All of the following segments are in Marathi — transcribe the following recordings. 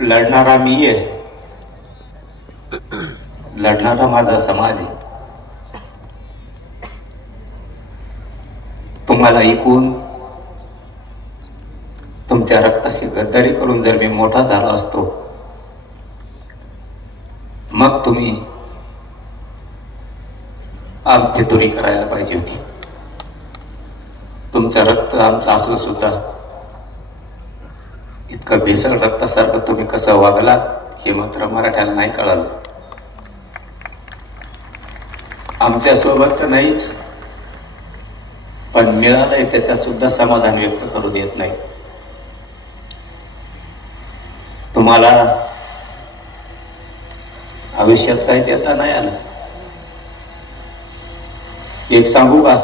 लढणारा मी आहे, लढणारा माझा समाज आहे. तुम्हाला ऐकून तुमच्या रक्ताशी गद्दारी करून जर मी मोठा झालो असतो, मग तुम्ही आमची तुरी करायला पाहिजे होती. तुमचं रक्त आमचं असून सुद्धा इतकं भेसळ रक्तासारखं तुम्ही कसं वागलात हे मात्र मराठ्याला नाही कळालं. आमच्या सोबत तर नाहीच, पण मिळालंय त्याच्यात सुद्धा समाधान व्यक्त करू देत नाही. तुम्हाला आयुष्यात काही देता नाही आलं. एक सांगू का,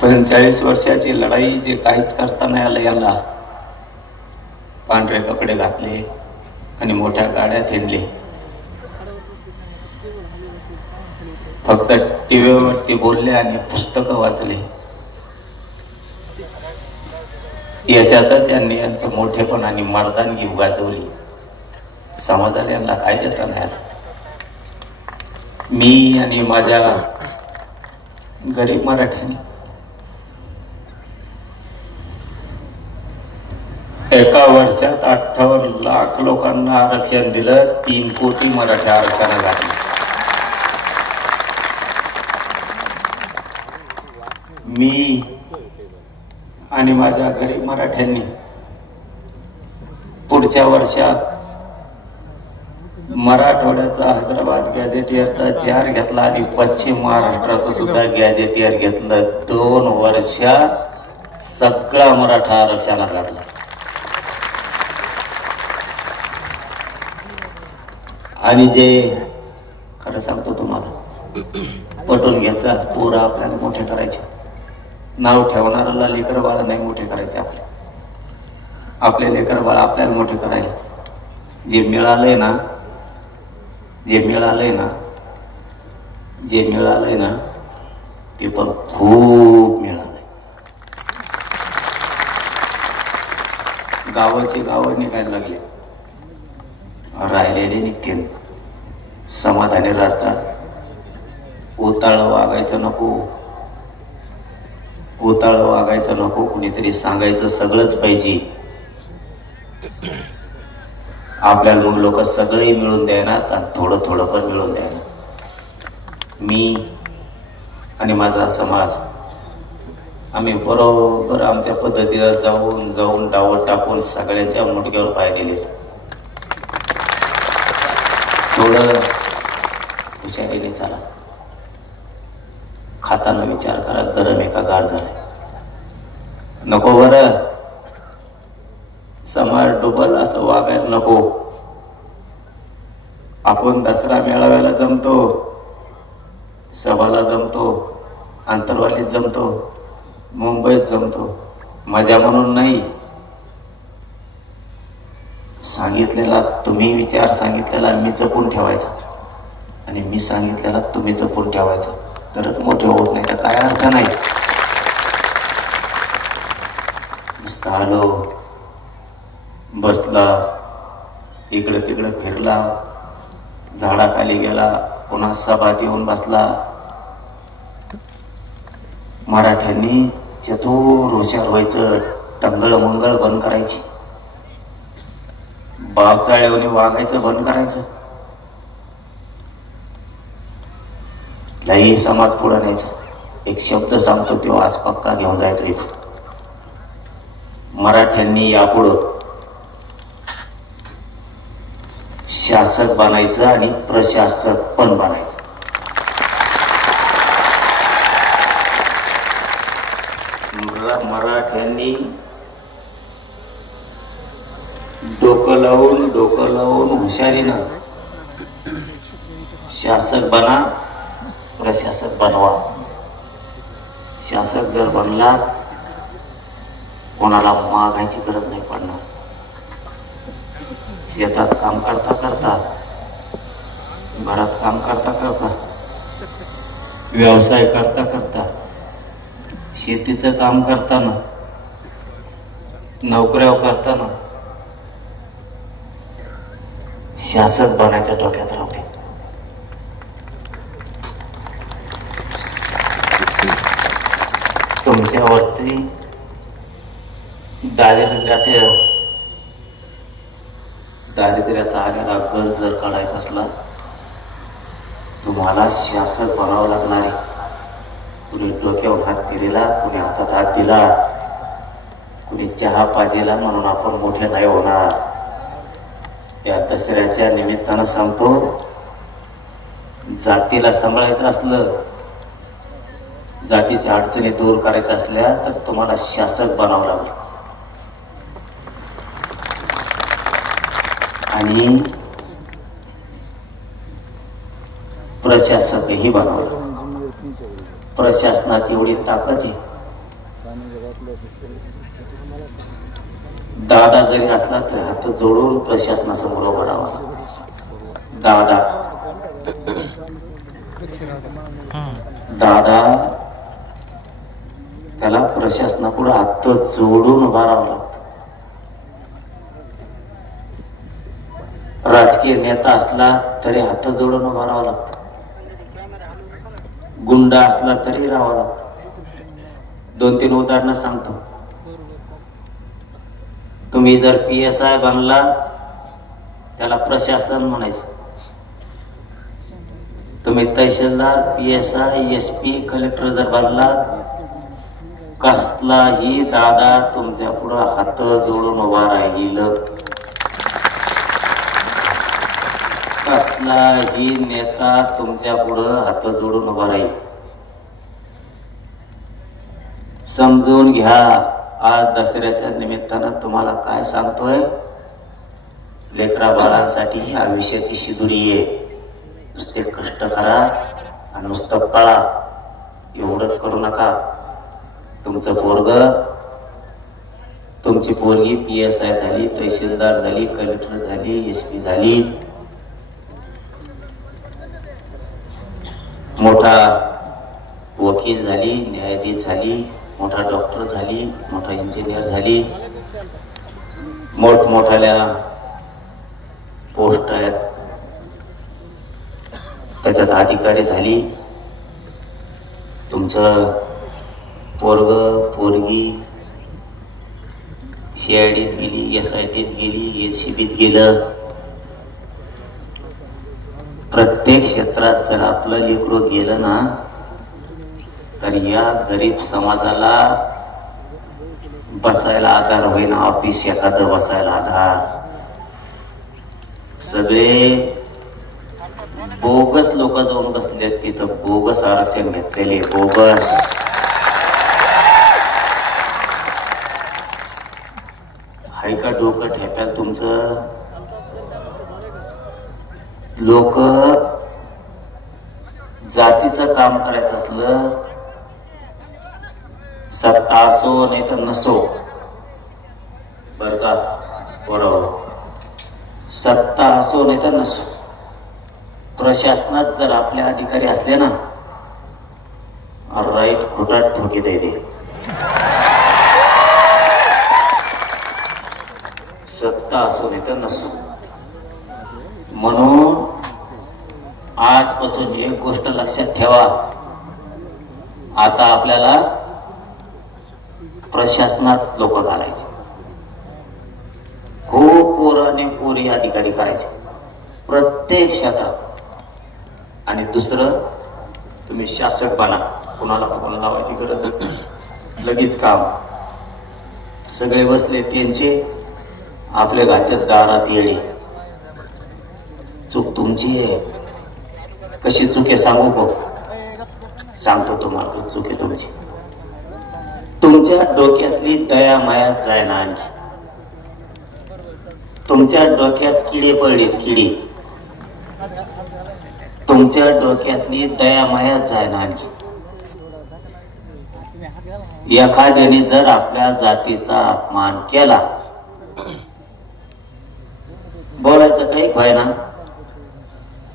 45 वर्षाची लढाई जे काहीच करता नाही आलं, याला पांढरे कपडे घातले आणि मोठ्या गाड्या थेंडले, फक्त टीव्हीवरती बोलले आणि पुस्तकं वाचले, याच्यातच यांनी यांचं मोठेपण आणि मर्दानगी गाजवली. समाजाला यांना काय देता नाही आलं. मी आणि माझ्या गरीब मराठ्यांनी एका वर्षात 58 लाख लोकांना आरक्षण दिलं. 3 कोटी मराठी आरक्षण घातले. मी आणि माझ्या गरीब मराठ्यांनी पुढच्या वर्षात मराठवाड्याचा हैदराबाद गॅझेटियरचा 4 घेतला आणि पश्चिम महाराष्ट्राचं सुद्धा गॅझेटियर घेतलं. 2 वर्षात सगळा मराठा आरक्षणात घातला. आणि जे खरं सांगतो तुम्हाला, पटवून घ्यायचा, पोरं आपल्याला मोठे करायचे, नाव ठेवणाऱ्याला लेकर बाळ नाही मोठे करायचे. आपले लेकर बाळ आपल्याला मोठे करायचे. जे मिळालंय ना, जे मिळालंय ना ते पण खूप मिळालंय. गावाचे गाव निघायला लागले, राहिलेले निघतील. समाधानी राहता. उताळ वागायचं नको, उताळ वागायचं नको. कुणीतरी सांगायचं सगळंच पाहिजे. आपल्याला मग लोक सगळंही मिळून द्यायनात आणि थोडं थोडं पण मिळून द्यायना. मी आणि माझा समाज आम्ही बरोबर आमच्या पद्धतीला जाऊन जाऊन डावं टाकून सगळ्यांच्या मुटक्यावर पाय दिले. थोडं हुशारीने चाला. खाताना विचार करा, गरम आहे का गार झालंय. नको बरं, समाज डुबल असं वागायला नको. आपण दसरा मेळाव्याला जमतो, सभाला जमतो, आंतरवालीत जमतो, मुंबईत जमतो, मजा म्हणून नाही. सांगितलेला तुम्ही विचार सांगितलेला मी जपून ठेवायचा आणि मी सांगितलेला तुम्ही जपून ठेवायचा, तरच मोठे होत नाही तर काय अर्थ नाही. नुसतं आलो, बसला, इकडे तिकडे फिरला, झाडाखाली गेला, पुन्हा सभात येऊन बसला. मराठ्यांनी चतुर हुशार व्हायचं, टंगळ मंगळ बंद करायची, बाप चाळ्याने वागायचं बंद करायचं, लई समाज पुढे न्यायचा. एक शब्द सांगतो तो आज पक्का घेऊन जायचा इथं. मराठ्यांनी यापुढं शासक बनायचं आणि प्रशासक पण बनायचं. मराठ्यांनी डोकं लावून हुशारीनं शासक बना, प्रशासक बनवा. शासक जर बनला, कोणाला मागायची गरज नाही पडणार. शेतात काम करता करता, घरात काम करता करता, व्यवसाय करता करता, शेतीचं काम करताना नोकऱ्या करताना शासक बनायचं डोक्यात राहते. तुमच्यावरती दारिद्र्याचा आलेला गल जर काढायचा असला, तुम्हाला शासक बनावं लागणार आहे. कुणी डोक्यावर हात फिरला, कुणी हातात हात दिला, कुणी चहा पाजेला म्हणून आपण मोठे नाही होणार. या दसऱ्याच्या निमित्तानं सांगतो, जातीला सांभाळायचं असलं, जातीच्या अडचणी दूर करायच्या असल्या तर तुम्हाला शासक बनावं लागेल. आणि प्रशासकही बनावं. प्रशासनात एवढी ताकद आहे, दादा जरी असला तरी हात जोडून प्रशासनासमोर उभं राहावं. दादा त्याला प्रशासनापुढे हात जोडून उभा राहावं लागतं. राजकीय नेता असला तरी हात जोडून उभा राहावं लागतं. गुंडा असला तरी राहावं लागतं. 2-3 उदाहरणं सांगतो. तुम्ही जर PSI बनला, त्याला प्रशासन म्हणायचं. तुम्ही तहसीलदार, PSI, SP, कलेक्टर जर बनला, कसलाही दादा तुमच्या पुढं हात जोडून उभा राहील. कसलाही नेता तुमच्या पुढं हात जोडून उभा राहील. समजून घ्या. आज दसऱ्याच्या निमित्तानं तुम्हाला काय सांगतोय, लेकरा बाळांसाठी आयुष्याची शिदुरी आहे. नुसते कष्ट करा आणि नुसतं पळा, एवढंच करू नका. तुमचं पोरग, तुमची पोरगी PSI झाली, तहसीलदार झाली, कलेक्टर झाली, SP झाली, मोठा वकील झाली, न्यायाधीश झाली, मोठा डॉक्टर झाली, मोठा इंजिनियर झाली, मोठमोठ्या पोस्ट आहेत त्याच्यात अधिकारी झाली. तुमचं पोरग पोरगी CIDत गेली, SITत गेली, SCBत गेलं. प्रत्येक क्षेत्रात जर आपलं लेकरं गेलं ना, तर या गरीब समाजाला बसायला आधार होईना. ऑफिस एखादं बसायला आधार. सगळे बोगस लोक जाऊन बसले तिथं, बोगस आरक्षण घेतलेले, बोगस. हाय का डोकं ठेप्याल तुमचं? लोक जातीचं काम करायचं असलं, सत्ता असो नाही तर नसो, बर का, बरोबर, सत्ता असो नाही तर नसो, प्रशासनात जर आपले अधिकारी असले ना, राईट खोटात ठोकी द्यायचे. सत्ता असो नाही तर नसो. म्हणून आजपासून एक गोष्ट लक्षात ठेवा, आता आपल्याला प्रशासनात लोक घालायचे, खूप पोरं आणि पोरी अधिकारी करायचे प्रत्येक क्षेत्रात. आणि दुसरं, तुम्ही शासक बना, कोणाला फोन लावायची गरज नाही, लगेच काम. सगळे बसले त्यांचे, आपल्या घात्यात दारात येणे. चूक तुमची आहे. कशी चूक आहे सांगू बघ, सांगतो तुम्हाला चूक आहे तुमची. तुमच्या डोक्यातली दया माया जाय ना, आणखी तुमच्या डोक्यात किडे पडलेत, किडे. तुमच्या डोक्यातली दया माया जाय ना आणखी. एखाद्याने जर आपल्या जातीचा अपमान केला, बोलायचं काही भय ना,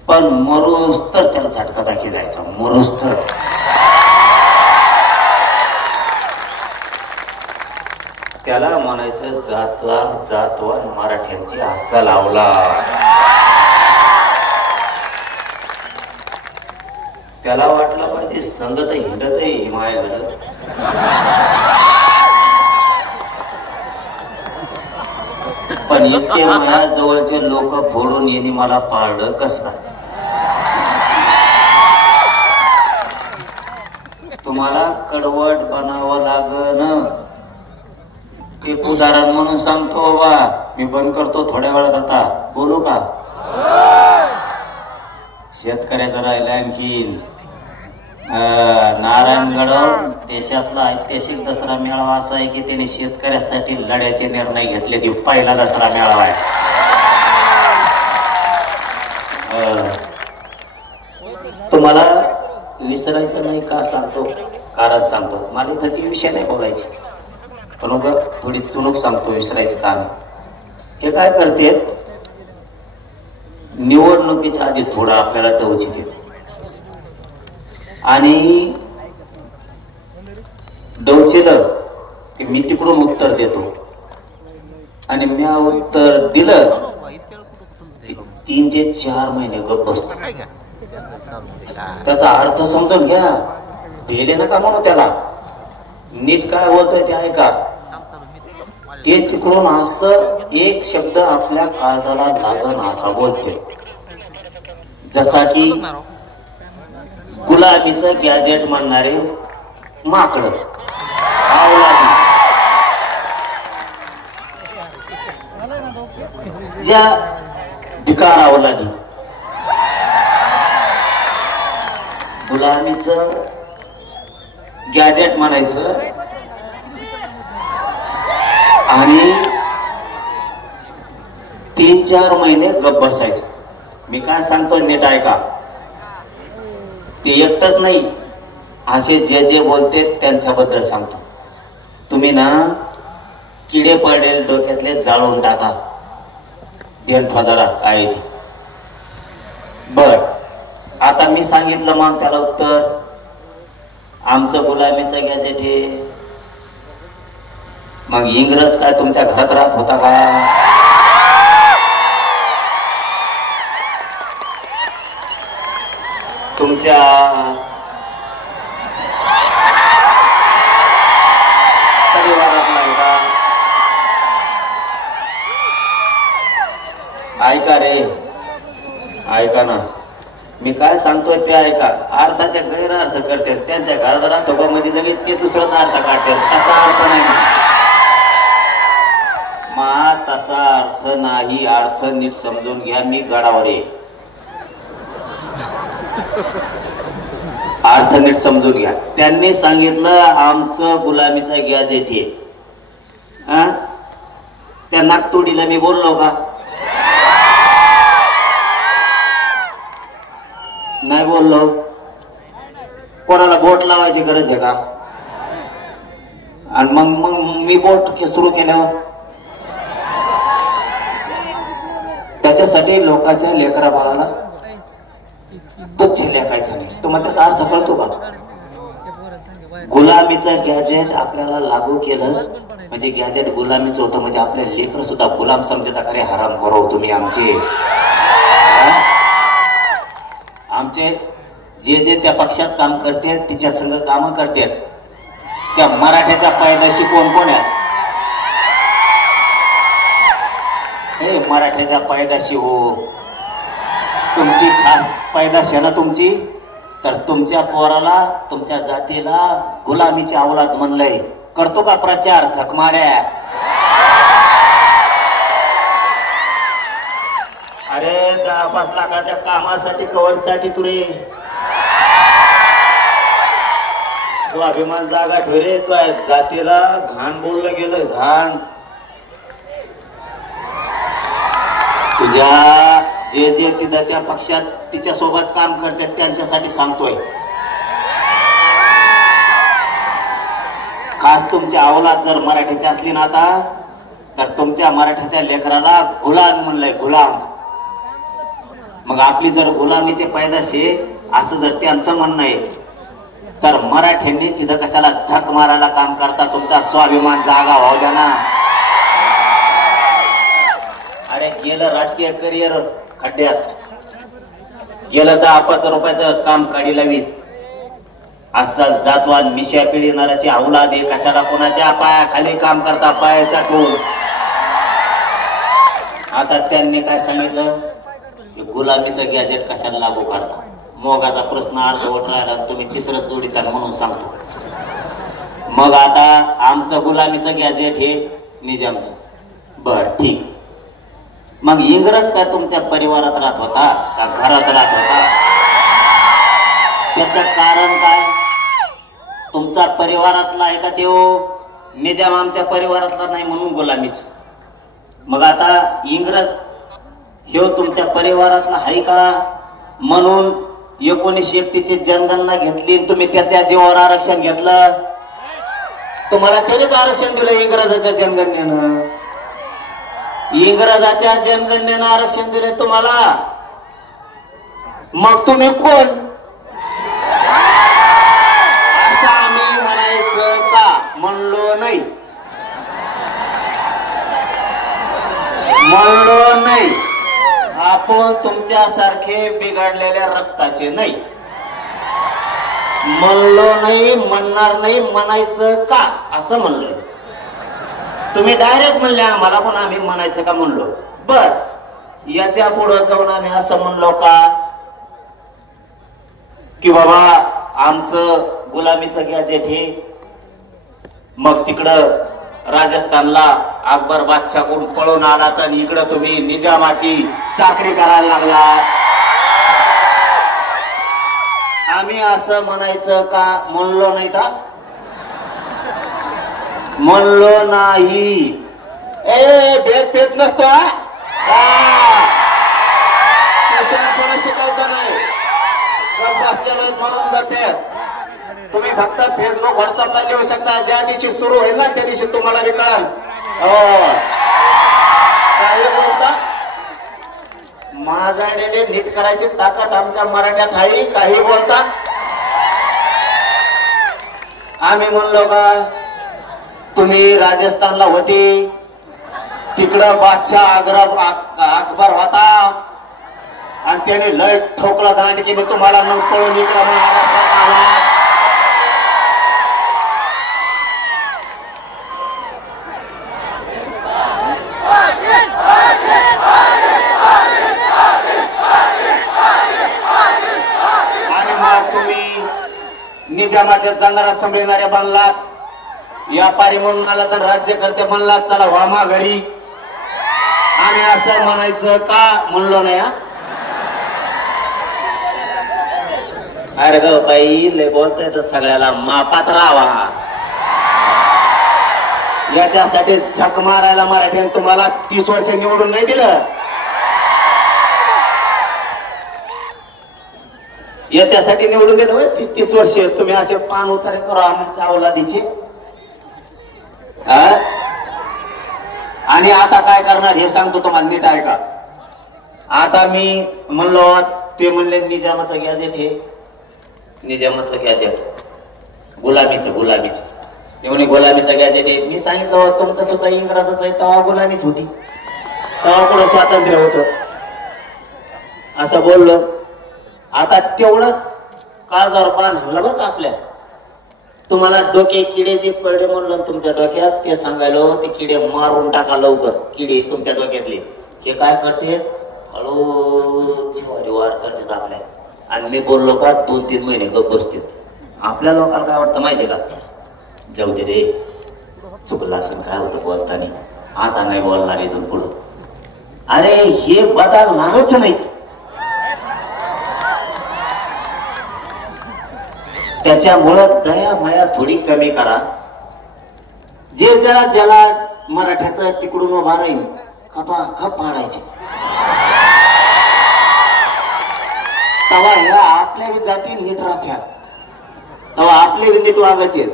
पण मरूस तर त्याला झटका दाखी जायचा, मरूस तर. त्याला म्हणायचं जातवान मराठ्यांची हसा लावला. त्याला वाटलं पाहिजे संगत हिंडत माय झालं. पण इतके माझ्या जवळचे लोक फोडून येणे मला पाळलं कस काय. तुम्हाला कडवट बनावं लागन. एक उदाहरण म्हणून सांगतो बाबा. मी बंद करतो थोड्या वेळात. आता बोलू का? शेतकऱ्याचं राहिलं आणखीन. नारायणगड देशातला ऐतिहासिक दसरा मेळावा असा आहे की त्याने शेतकऱ्यासाठी लढ्याचे निर्णय घेतले. ती पहिला दसरा मेळावा आहे. तुम्हाला विसरायचं नाही का सांगतो? कारण सांगतो. मला इथं ती विषय नाही बोलायची, पण उगा थोडी चुणूक सांगतो. विसरायचं का नाही. हे काय करते, निवडणुकीच्या आधी थोडं आपल्याला टवची देते आणि डवचेलं की मी तिकडून उत्तर देतो आणि मी उत्तर दिलं 3 ते 4 महिने गप्प बसतो. त्याचा अर्थ समजून घ्या. भेले नका म्हणू त्याला. नीट काय बोलतोय ते ऐका. ते तिकडून असं एक शब्द आपल्या काळजाला लागण असा बोलते. जसा की गुलामीचं गॅजेट म्हणणारे माकड, ज्या भिकार अवलादी गुलामीचं गॅजेट म्हणायचं आणि 3-4 महिने गप्प बसायचं. मी काय सांगतोय नीट ऐका. ते एकटच नाही, असे जे जे बोलते त्यांच्याबद्दल सांगतो. तुम्ही ना किडे पडेल डोक्यातले जाळून टाका. देणठा जरा काय ते. बर, आता मी सांगितलं मग त्याला उत्तर. आमचं गुलामीचं गॅजेट हे. मग इंग्रज काय तुमच्या घरात राहत होता का? तुमच्या परिवारात नाही का? ऐका रे, ऐका ना. मी काय सांगतोय ते ऐका. अर्थाचे गैरअर्थ करते. त्यांच्या घरात राहतो का मध्ये लगेच ते दुसरा अर्थ काढते. तसा अर्थ नाही. मा तसा अर्थ नाही. अर्थ नीट समजून घ्या. मी गडावर आहे. अर्थ नीट समजून घ्या. त्यांनी सांगितलं आमचं गुलामीचं गॅजेट हे. त्या नागतोडीला मी बोललो का? नाही बोललो. कोणाला बोट लावायची गरज आहे का? आणि मग मी बोट सुरू केल्यावर त्याच्यासाठी लोकांच्या लेकरा बाळाला तुच्छ लेखायचं नाही. तुम्हाला त्याचा अर्थ कळतो का? गुलामीचं गॅजेट आपल्याला लागू केलं म्हणजे गॅजेट गुलामीच होतं. म्हणजे आपले लेकर सुद्धा गुलाम समजता. अरे हराम करो तुम्ही आमचे. आमचे जे जे त्या पक्षात काम करतात तिच्या संग काम करतात. त्या मराठ्याच्या पायदाशी कोण कोण आहेत? हे मराठ्याच्या पायदाशी हो. तुमची खास पैदाश आहे ना तुमची. तर तुमच्या पोराला तुमच्या जातीला गुलामीची अवलाद म्हणलंय. करतो का प्रचार झकमाड्या? अरे 10-5 लाखाच्या कामासाठी कवडसाठी तुरे स्वाभिमान जागा ठेवले. तो जातीला घाण बोललं गेलं. घाण. तुझ्या जे जे तिथं त्या पक्षात तिच्या सोबत काम करतात त्यांच्यासाठी सांगतोय. खास तुमची अवलाद जर मराठीची असली ना आता, तर तुमच्या मराठ्याच्या लेकराला गुलाम म्हणलंय. गुलाम. मग आपली जर गुलामीचे पैदाशे असं जर त्यांचं म्हणणं आहे तर मराठ्यांनी तिथं कशाला झक मारायला काम करता? तुमचा स्वाभिमान जागा व्हाव द्या ना. अरे गेलं राजकीय करिअर खड्ड्यात, गेलं 10-5 रुपयाचं काम काढी लावीत. असं जातवान मिश्या पिढी नाराची अवलाद आहे. कशाला कोणाच्या पायाखाली काम करता? पायाचा ठोल. आता त्यांनी काय सांगितलं? गुलामीचं गॅजेट कशाला लागू काढता? मोगाचा प्रश्न अर्धवट राहिला, तुम्ही तिसरं जोडीता म्हणून सांगतो. मग आता आमचं गुलामीचं गॅजेट हे निजामचं. बर ठीक. मग इंग्रज काय तुमच्या परिवारात राहत होता का घरात राहत होता? त्याचं कारण काय? तुमचा परिवारातला आहे का त्यो? निजाम आमच्या परिवारातला नाही म्हणून गुलामीच. मग आता इंग्रज हे तुमच्या परिवारातला आहे का म्हणून 1931ची जनगणना घेतली, तुम्ही त्याच्या जीवावर आरक्षण घेतलं. तुम्हाला त्यानेच आरक्षण दिलं इंग्रजाच्या जनगणनेनं. इंग्रजाच्या जनगणनेनं आरक्षण दिले तुम्हाला. मग तुम्ही कोण असं आम्ही म्हणायचं का? म्हणलो नाही, म्हणलो नाही. आपण तुमच्यासारखे बिघडलेल्या रक्ताचे नाही. म्हणलो नाही, म्हणणार नाही. म्हणायचं का असं म्हणलं. तुम्ही डायरेक्ट म्हणले आम्हाला, पण आम्ही म्हणायचं का म्हणलो. बर, याच्या पुढे जाऊन आम्ही असं म्हणलो का की बाबा आमचं गुलामीचं गॅजेट हे मग तिकडं राजस्थानला अकबर बादशाहकडून पळून आला, तर इकडं तुम्ही निजामाची चाकरी करायला लागला. आम्ही असं म्हणायचं का? म्हणलो नाही का? म्हणलो नाही. भेट भेट नसतो. कोणा शिकायचं नाही. बसलेलो म्हणून करते. तुम्ही फक्त फेसबुक व्हॉट्सअपला लिहू शकता. ज्या दिवशी सुरू होईल ना त्या दिवशी तुम्हाला बी कळेल. काही बोलता? माझा डेले नीट करायची ताकद आमच्या मराठ्यात आहे. काही बोलता? आम्ही म्हणलो का तुम्ही राजस्थानला होते, तिकडं बादशाह अकबर होता आणि त्याने लय ठोकला दांडकीने तुम्हाला, मग पळून इकडं महाराष्ट्रात आला. आणि मग तुम्ही निजामाच्या जंगलात संभळणाऱ्या बनलात. व्यापारी म्हणून आला तर राज्यकर्ते म्हणलात चला व्हा घरी. आणि असं म्हणायचं का? म्हणलो नाही. अरे ग बाई, लय बोलताय तर सगळ्याला मापात राहावा. याच्यासाठी झक मारायला मराठ्याने तुम्हाला 30 वर्ष निवडून नाही दिलं. याच्यासाठी निवडून दिलं 30 वर्ष. तुम्ही असे पान उतारे करू आमच्या अवलादीचे. आणि आता काय करणार हे सांगतो तुम्हाला, नीट आहे का? आता मी म्हणलो, ते म्हणले निजामाचं गॅजेट हे निजामाचं गॅजेट गुलामीचं म्हणे गुलामीचं गॅजेट आहे. मी सांगितलं तुमचं सुद्धा इंग्रजाचं आहे, तेव्हा गुलामीच होती, तेव्हा कुठं स्वातंत्र्य होतं असं बोललो. आता तेवढं काळजावर पान हल्ला बरं का आपल्या. तुम्हाला डोके किडे जे पडले म्हणलं तुमच्या डोक्यात, ते सांगायलो ते किडे मारून टाका लवकर. किडे तुमच्या डोक्यातले हे काय करते? हळू शिवारी वार करतात आपल्या. आणि मी बोललो का 2-3 महिने गप बसतील. आपल्या लोकांना काय वाटतं माहितीये का? जाऊ दे रे, चुकलं असं काय होतं बोलताना, आता नाही बोलणार इथून पुढं. अरे हे बदलणारच नाही. त्याच्यामुळं दया माया थोडी कमी करा. जे जरा ज्याला मराठ्याचं तिकडून उभा राहील खपा खप पाडायचे. तेव्हा ह्या आपल्या बी जाती नीट राहत्या, तेव्हा आपले बी नीट वागत येत,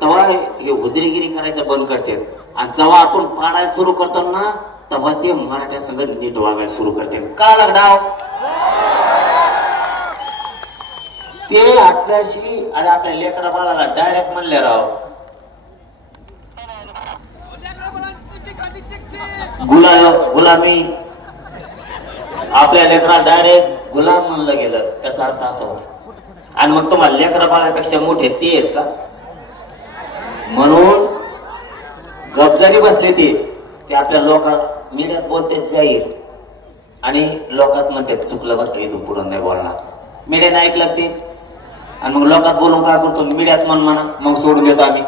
तेव्हा हे हुजरीगिरी करायचं बंद करते. आणि जेव्हा आपण पाडायला सुरू करतो ना, तेव्हा ते मराठ्या संघ नीट वागायला सुरू करते. का लागडाव ते आपल्याशी आणि आपल्या लेकरा बाळाला डायरेक्ट म्हणले राव गुलामी. आपल्या लेकराला डायरेक्ट गुलाम म्हणलं गेलं, त्याचा अर्थ असा होता. आणि मग तुम्हाला लेकरा बाळापेक्षा मोठे ते आहेत का? म्हणून गपजारी बसले ते आपल्या लोक मीडियात बोलते जाहीर आणि लोकात म्हणते चुकलं बरं का, इथून पुढं नाही बोलणार. मीडियाने ऐकलं ते आणि मग लोकात बोलून काय करतो, मीडियात म्हणा मग सोडून देतो आम्ही.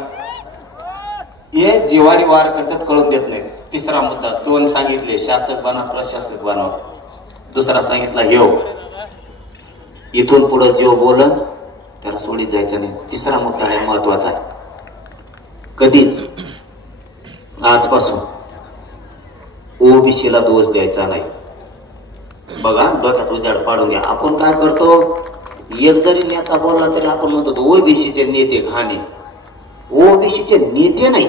हे जिवारी वार करतात, कळून देत नाही. तिसरा मुद्दा 2 सांगितले, शासक बना प्रशासक बना. दुसरा सांगितला हेव, इथून पुढे जेव बोलन त्याला सोडीत जायचं नाही. तिसरा मुद्दा आहे महत्वाचा आहे, कधीच आजपासून ओबीसीला दोष द्यायचा नाही. बघा डोक्यात उजाड पाडून घ्या. आपण काय करतो, एक जरी नेता बोलला तरी आपण म्हणतो ओबीसीचे नेते घाणे. ओबीसीचे नेते नाही,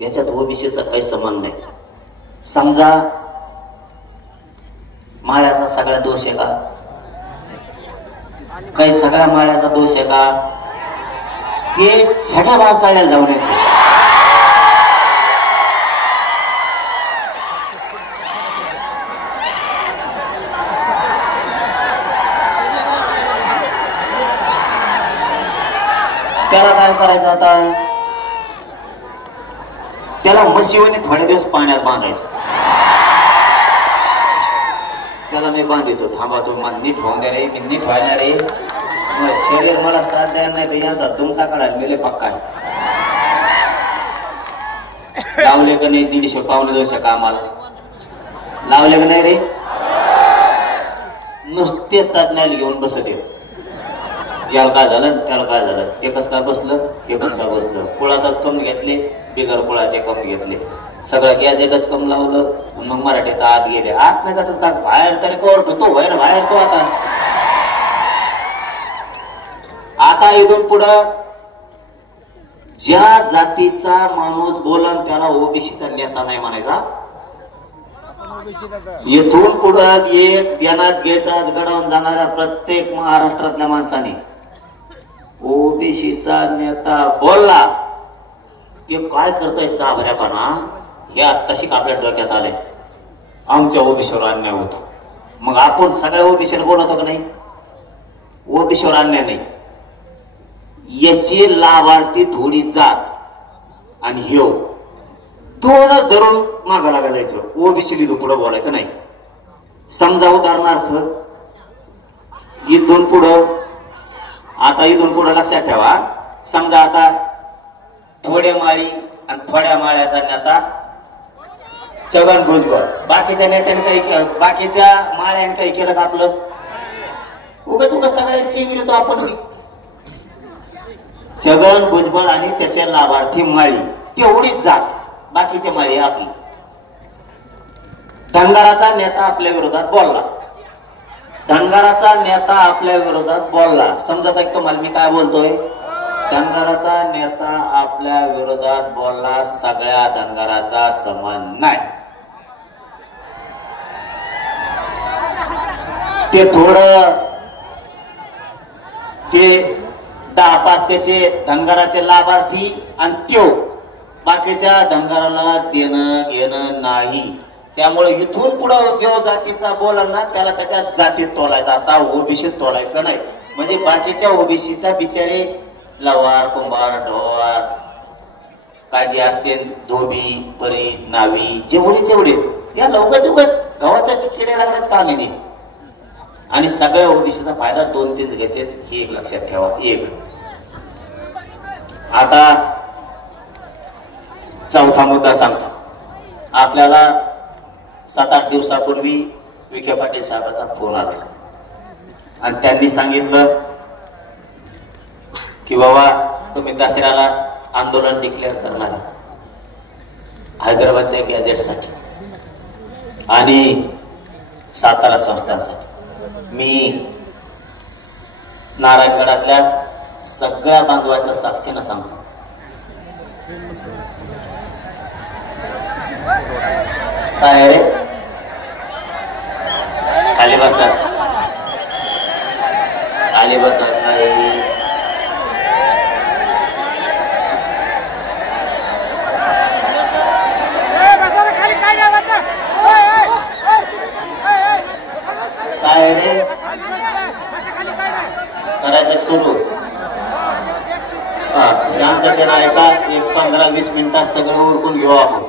याच्यात ओबीसीचा काही संबंध नाही. समजा माळ्याचा सगळा दोष आहे का? काही सगळ्या माळ्याचा दोष आहे का? ते सगळ्या भाव चाळ्याला जाऊन यायचे. त्याला काय करायचं आता? त्याला म्हशीवाने थोडे दिवस पाण्यात बांधायचं. त्याला मी बांधितो, थांबा तुम्ही मला नीट होऊन द्या रे, मी नीट व्हायला रे. शरीर मला साथ द्यायला नाही तर यांचा दुमता काढायला मेले पक्का. लावले का नाही 150 पावणे 200 कामाला लावले का नाही रे? नुसते तज्ञाला घेऊन बसत येत. याला काय झालं, त्याला काय झालं, ते कस काय बसलं, हे कस काय बसलं. कुळातच कम घेतले, बिगर कुळाचे कम घेतले, सगळं गॅजेटच कम लावलं. मग मराठीत आत गेले. आत नाही जातात का बाहेर तरी कोर्ट होतो, बाहेर बाहेर तो. आता इथून पुढं ज्या जातीचा माणूस बोलन त्याला ओबीसीचा नेता नाही म्हणायचा. इथून पुढं एक देण्यात घ्यायचा घडवून जाणाऱ्या प्रत्येक महाराष्ट्रातल्या माणसाने ओबीसीचा नेता बोलला ते काय करताय चाभऱ्यापणा, हे आत्ताशी आपल्या डोक्यात आले. आमच्या ओबीसीवर अन्याय होतो, मग आपण सगळ्या ओबीसीला बोलवतो का नाही? ओबीसीवर अन्याय नाही, याची लाभार्थी थोडी जात आणि ह्यो दोनच धरून मागा लागा जायचं. ओबीसी लिहून पुढं बोलायचं नाही. समजा उदाहरणार्थ इथून पुढं, आता इथून पुढं लक्षात ठेवा, समजा आता थोड्या माळी आणि थोड्या माळ्याचा नेता छगन भुजबळ. बाकीच्या नेत्याने काही, बाकीच्या माळ्याने काही केलं का आपलं? उगाच उगाच सगळ्यांची विरोध आपण. छगन भुजबळ आणि त्याच्या लाभार्थी माळी तेवढीच जात, बाकीचे माळी आपली. धनगराचा नेता आपल्या विरोधात बोलला, धनगराचा नेता आपल्या विरोधात बोलला. समजत आहे तुम्हाला मी काय बोलतोय? धनगराचा नेता आपल्या विरोधात बोलला, सगळ्या धनगराचा संबंध नाही. ते थोडं ते 10-5 त्याचे धनगराचे लाभार्थी आणि त्यो बाकीच्या धनगराला देणं घेणं नाही. त्यामुळे इथून पुढं जो जातीचा बोलल ना त्याला त्याच्या जातीत तोलायचा, आता ओबीसीत तोलायचं नाही. म्हणजे बाकीच्या ओबीसीचा बिचारे लवार कुंभार ढोवार काय जे असते, धोबी परी नावी जेवढे या लवकरच उगाच गव्हासाची किडे लागण्याच काम आहे. आणि सगळ्या ओबीसीचा फायदा 2-3 घेते, हे एक लक्षात ठेवा. एक आता चौथा मुद्दा सांगतो. आपल्याला 7-8 दिवसापूर्वी विखे पाटील साहेबाचा फोन आला आणि त्यांनी सांगितलं की बाबा तुम्ही दसऱ्याला आंदोलन डिक्लेअर करणार हैदराबादच्या गॅजेटसाठी आणि सातारा संस्थांसाठी. मी नारायणगडातल्या सगळ्या बांधवाच्या साक्षीनं सांगतो, काय रे खाली बसा, खाली बसायला नाही. काय रे करायचं सुरू. शांततेने ऐका. एक 15-20 मिनिटात सगळं उरकून घेऊ आपण.